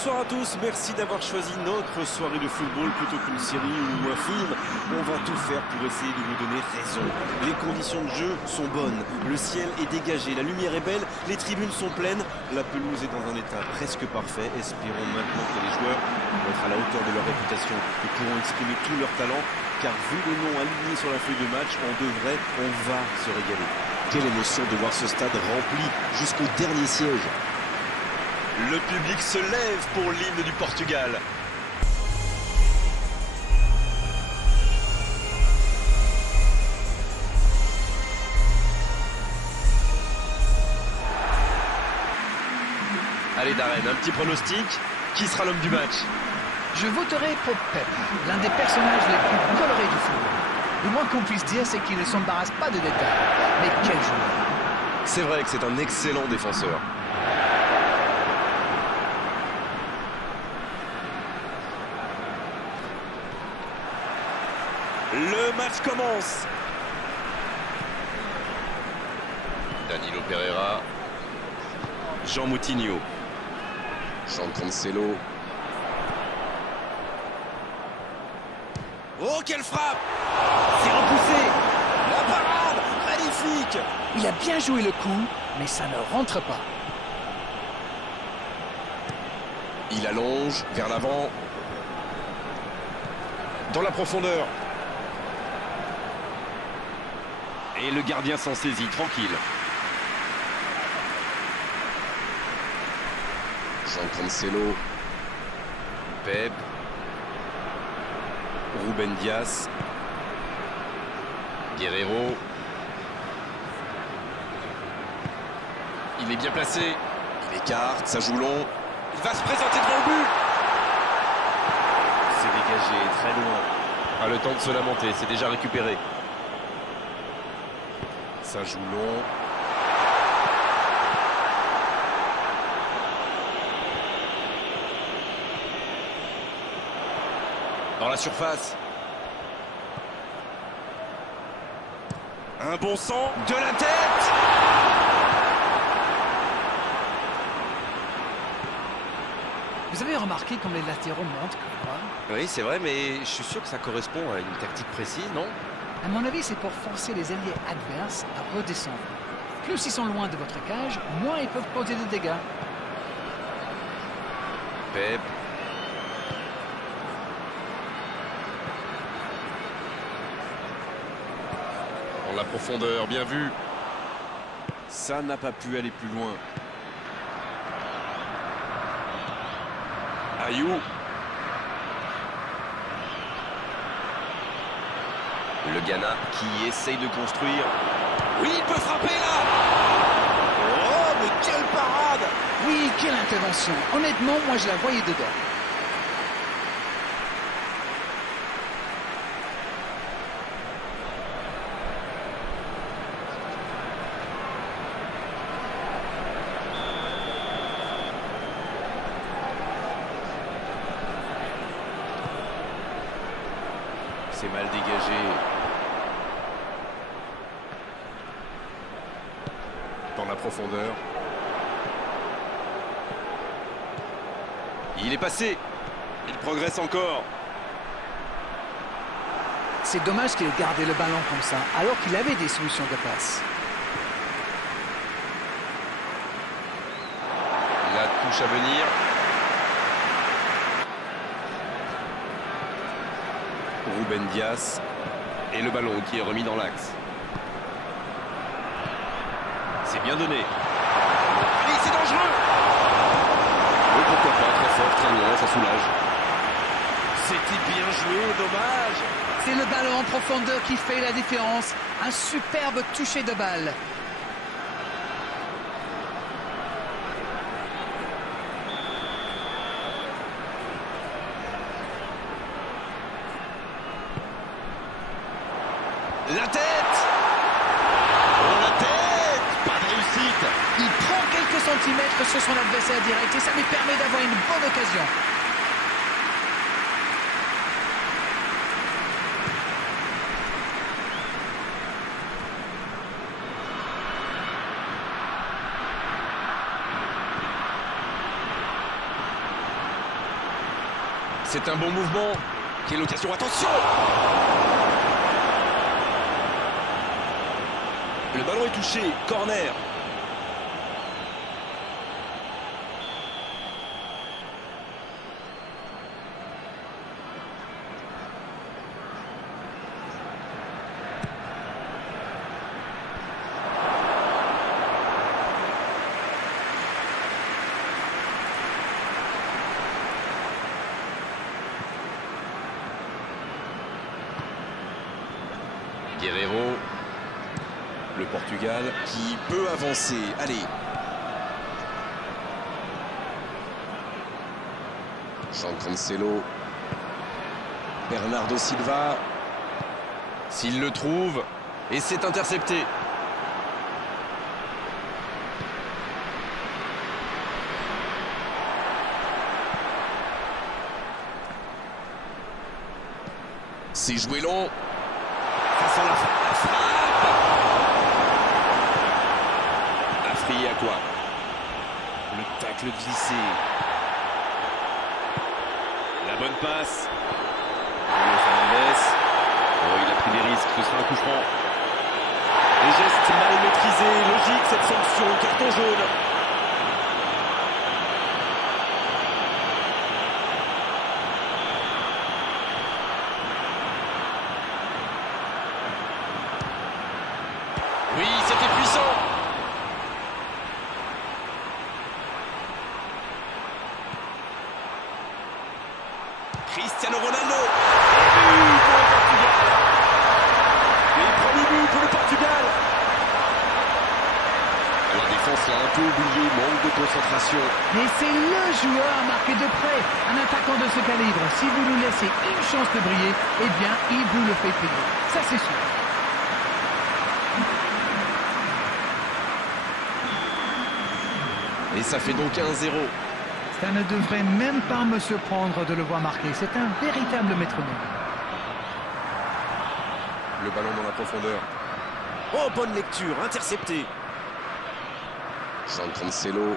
Bonsoir à tous, merci d'avoir choisi notre soirée de football plutôt qu'une série ou un film. On va tout faire pour essayer de vous donner raison. Les conditions de jeu sont bonnes, le ciel est dégagé, la lumière est belle, les tribunes sont pleines, la pelouse est dans un état presque parfait. Espérons maintenant que les joueurs vont être à la hauteur de leur réputation et pourront exprimer tout leur talent, car vu le nom aligné sur la feuille de match, on va se régaler. Quelle émotion de voir ce stade rempli jusqu'au dernier siège. Le public se lève pour l'hymne du Portugal. Allez Darren, un petit pronostic. Qui sera l'homme du match? Je voterai pour Pep, l'un des personnages les plus colorés du football. Le moins qu'on puisse dire, c'est qu'il ne s'embarrasse pas de détails. Mais quel joueur! C'est vrai que c'est un excellent défenseur. Le match commence. Danilo Pereira. Jean Moutinho. Jean Cancelo. Oh, quelle frappe! C'est repoussé! La parade! Magnifique! Il a bien joué le coup, mais ça ne rentre pas. Il allonge vers l'avant. Dans la profondeur. Et le gardien s'en saisit, tranquille. Jean Cancelo. Pep. Ruben Dias. Guerrero. Il est bien placé. Il écarte, ça joue long. Il va se présenter devant le but. C'est dégagé, très loin. Pas le temps de se lamenter, c'est déjà récupéré. Ça joue long. Dans la surface. Un bon sang de la tête. Vous avez remarqué comme les latéraux montent comme quoi? Oui, c'est vrai, mais je suis sûr que ça correspond à une tactique précise, non? À mon avis, c'est pour forcer les alliés adverses à redescendre. Plus ils sont loin de votre cage, moins ils peuvent causer de dégâts. Pep. Dans la profondeur, bien vu. Ça n'a pas pu aller plus loin. Ayou. Le Ghana qui essaye de construire. Oui, il peut frapper là. Oh, mais quelle parade! Oui, quelle intervention! Honnêtement, moi je la voyais dedans. C'est mal dégagé. Dans la profondeur. Il est passé. Il progresse encore. C'est dommage qu'il ait gardé le ballon comme ça, alors qu'il avait des solutions de passe. La touche à venir. Ruben Dias. Et le ballon qui est remis dans l'axe. C'est bien donné. Et c'est dangereux. Oui, pourquoi pas, très fort, très loin, ça soulage. C'était bien joué, dommage. C'est le ballon en profondeur qui fait la différence. Un superbe toucher de balle. La tête! Oh, la tête! Pas de réussite! Il prend quelques centimètres sur son adversaire direct et ça lui permet d'avoir une bonne occasion. C'est un bon mouvement. Quelle occasion, attention! Le ballon est touché, corner. Guerreiro. Le Portugal qui peut avancer. Allez. Jean Cancelo. Bernardo Silva. S'il le trouve. Et c'est intercepté. C'est joué long. Face à la frappe. Afrique à quoi? Le tacle glissé. La bonne passe. Bruno Fernandes. Oh, il a pris des risques, ce sera un coup franc. Les gestes mal maîtrisés, logique cette sanction, carton jaune. Oui, c'était puissant. Cristiano Ronaldo. But pour le Portugal. Et premier but pour le Portugal. La défense l'a un peu oublié, manque de concentration. Mais c'est le joueur à marquer de près. Un attaquant de ce calibre, si vous lui laissez une chance de briller, eh bien, il vous le fait payer. Ça, c'est sûr. Et ça fait donc 1-0. Ça ne devrait même pas me surprendre de le voir marquer. C'est un véritable métronome. Le ballon dans la profondeur. Oh, bonne lecture, intercepté. Jean Cancelo.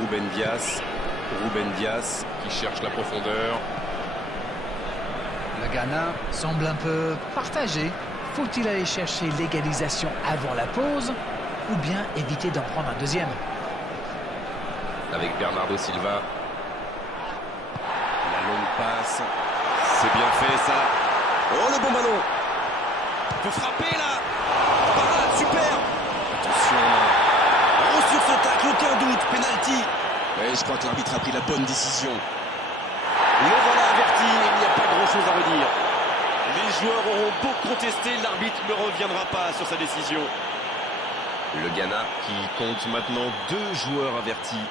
Ruben Dias. Ruben Dias. Qui cherche la profondeur. Le Ghana semble un peu partagé. Faut-il aller chercher l'égalisation avant la pause ou bien éviter d'en prendre un deuxième? Avec Bernardo Silva. La longue passe. C'est bien fait ça. Oh, le bon ballon. Faut frapper là. Parade, super. Attention. Oh, sur ce tacle, aucun doute. Penalty. Et je crois que l'arbitre a pris la bonne décision. Le voilà averti. Il n'y a pas grand-chose à redire. Les joueurs auront beau contester, l'arbitre ne reviendra pas sur sa décision. Le Ghana Qui compte maintenant 2 joueurs avertis.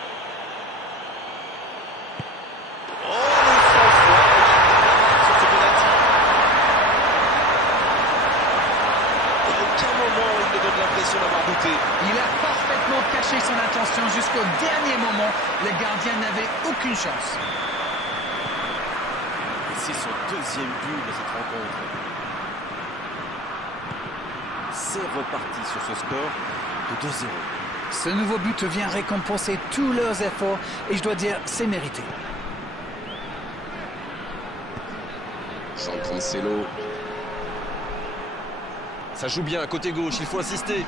Oh, le sang-froid, sur ce penalty. À aucun moment il ne donne l'impression d'avoir douté. Il a parfaitement caché son intention jusqu'au dernier moment. Le gardien n'avait aucune chance. C'est son 2e but de cette rencontre. C'est reparti sur ce score de 2-0. Ce nouveau but vient récompenser tous leurs efforts et je dois dire, c'est mérité. Jean Cancelo. Ça joue bien, côté gauche, il faut insister.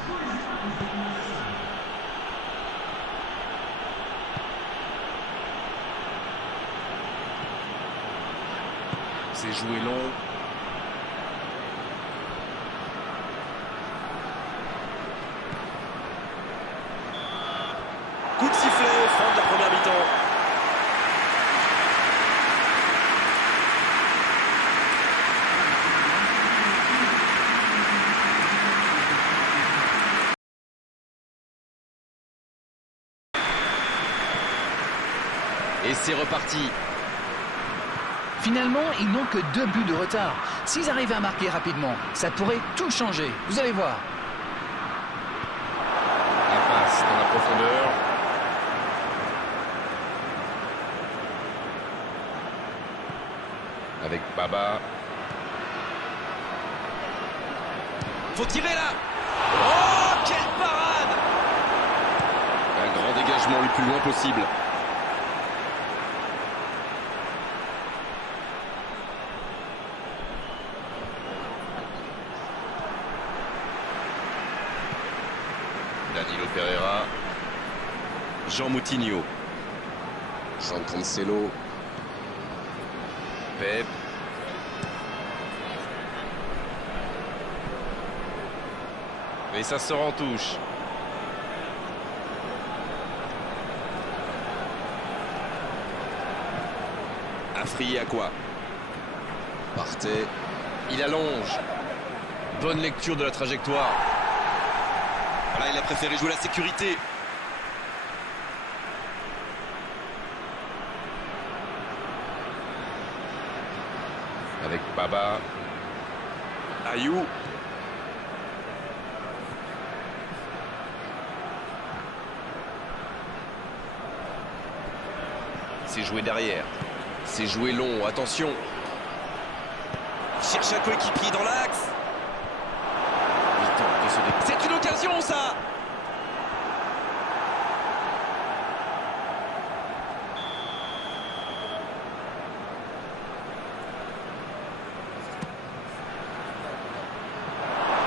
C'est joué long. Coup de sifflet, fin de la première mi-temps. Et c'est reparti. Finalement, ils n'ont que 2 buts de retard. S'ils arrivent à marquer rapidement, ça pourrait tout changer. Vous allez voir. La passe dans la profondeur. Avec Baba. Faut tirer là. Oh, quelle parade! dégagement le plus loin possible. Danilo Pereira. Jean Moutinho. Jean Cancelo. Pep. Et ça sort en touche. Afriyé à quoi? Partez. Il allonge. Bonne lecture de la trajectoire. Voilà, il a préféré jouer la sécurité. Avec Baba. Ayou. C'est joué derrière. C'est joué long, attention. Il cherche un coéquipier dans l'axe. Il tente de se dé... C'est une occasion, ça.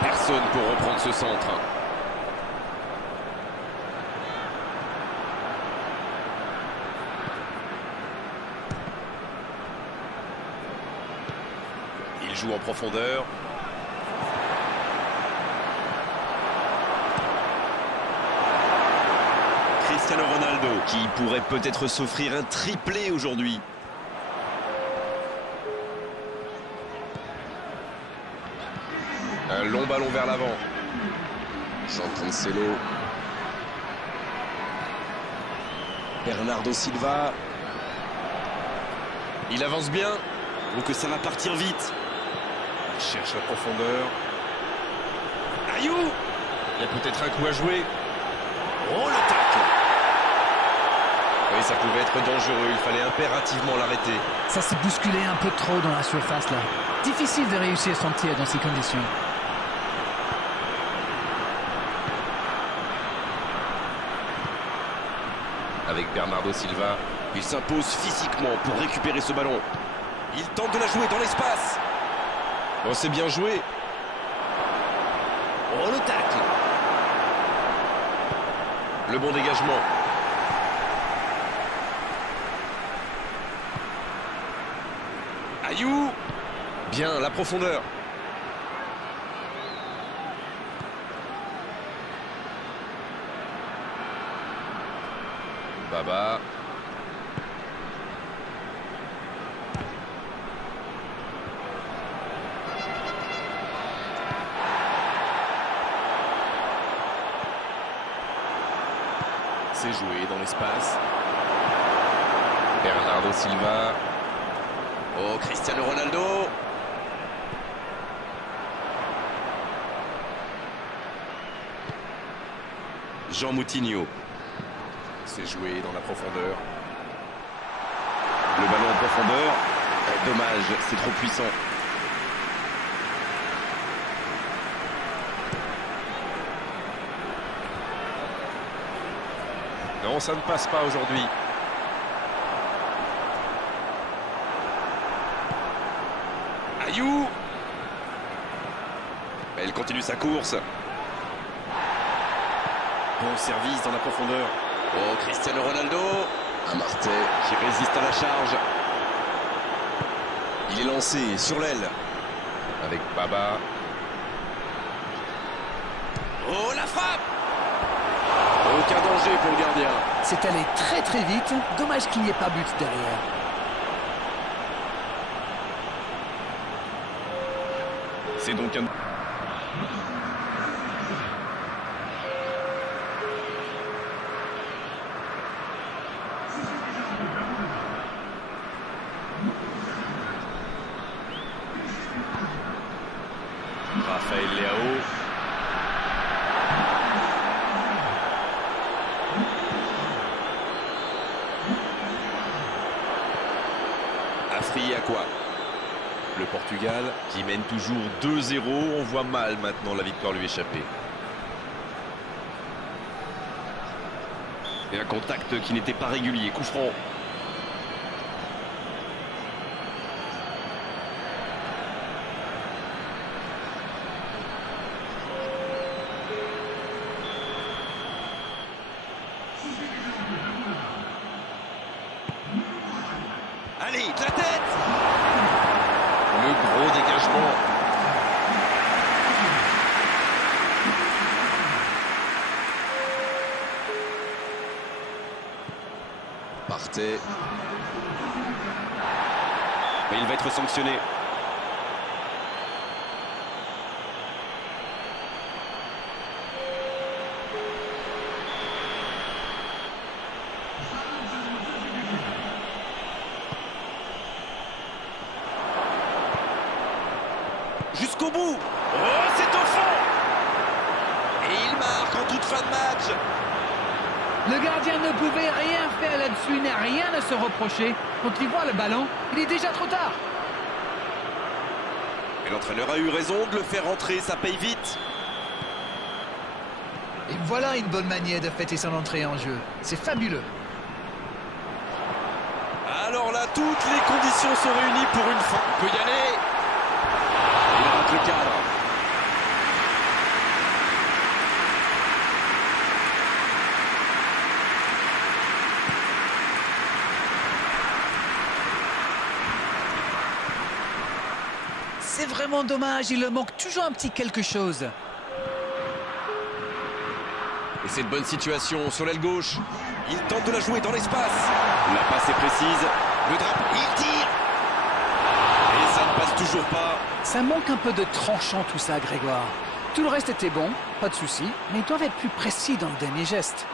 Personne pour reprendre ce centre. Il joue en profondeur. Cristiano Ronaldo qui pourrait peut-être s'offrir un triplé aujourd'hui. Un long ballon vers l'avant. Jean Cancelo. Bernardo Silva. Il avance bien. Donc ça va partir vite. Il cherche la profondeur. Ayou. Il y a peut-être un coup à jouer. Oh, le tacle. Oui, ça pouvait être dangereux. Il fallait impérativement l'arrêter. Ça s'est bousculé un peu trop dans la surface là. Difficile de réussir son tir dans ces conditions. Avec Bernardo Silva. Il s'impose physiquement pour récupérer ce ballon. Il tente de la jouer dans l'espace. Oh, c'est bien joué. Oh, le tacle. Le bon dégagement. Ayou. Bien, la profondeur. Baba. C'est joué dans l'espace. Bernardo Silva. Oh, Cristiano Ronaldo. Jean Moutinho. C'est joué dans la profondeur. Le ballon en profondeur. Dommage, c'est trop puissant. Non, ça ne passe pas aujourd'hui. Ayou. Elle continue sa course. Bon service dans la profondeur. Oh, Cristiano Ronaldo. Un Marté. Qui résiste à la charge. Il est lancé sur l'aile. Avec Baba. Oh, la frappe. Aucun danger pour le gardien. C'est allé très très vite. Dommage qu'il n'y ait pas but derrière. C'est donc un... Raphaël Leao. Afriyé à quoi? Le Portugal qui mène toujours 2-0. On voit mal maintenant la victoire lui échapper. Et un contact qui n'était pas régulier, coup franc. Allez, de la tête! Le gros dégagement. Partez. Mais il va être sanctionné. Jusqu'au bout. Oh, c'est au fond. Et il marque en toute fin de match. Le gardien ne pouvait rien faire là-dessus, il n'a rien à se reprocher. Quand il voit le ballon, il est déjà trop tard. Et l'entraîneur a eu raison de le faire rentrer, ça paye vite. Et voilà une bonne manière de fêter son entrée en jeu. C'est fabuleux. Alors là, toutes les conditions sont réunies pour une fin. Il peut y aller. Il rate le cadre. C'est vraiment dommage, il leur manque toujours un petit quelque chose. Et c'est une bonne situation sur l'aile gauche. Il tente de la jouer dans l'espace. La passe est précise. Le drapeau, il tire. Et ça ne passe toujours pas. Ça manque un peu de tranchant tout ça, Grégoire. Tout le reste était bon, pas de souci, mais ils doivent être plus précis dans le dernier geste.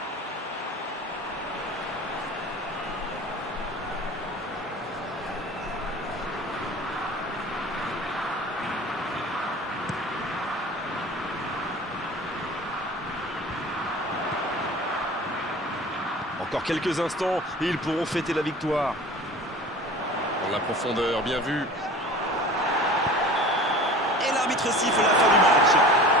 Encore quelques instants et ils pourront fêter la victoire. Dans la profondeur, bien vu. Et l'arbitre siffle la fin du match.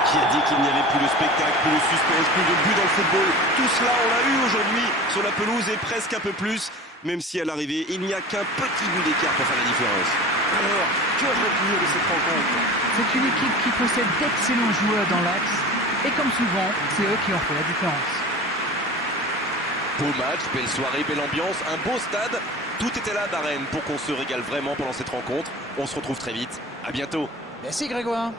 Qui a dit qu'il n'y avait plus de spectacle, plus de suspense, plus de but dans le football? Tout cela, on l'a eu aujourd'hui sur la pelouse et presque un peu plus. Même si à l'arrivée, il n'y a qu'un petit but d'écart pour faire la différence. Alors, que retenir de cette rencontre? C'est une équipe qui possède d'excellents joueurs dans l'axe. Et comme souvent, c'est eux qui ont fait la différence. Beau match, belle soirée, belle ambiance, un beau stade. Tout était là, Darren, pour qu'on se régale vraiment pendant cette rencontre. On se retrouve très vite. À bientôt. Merci Grégoire.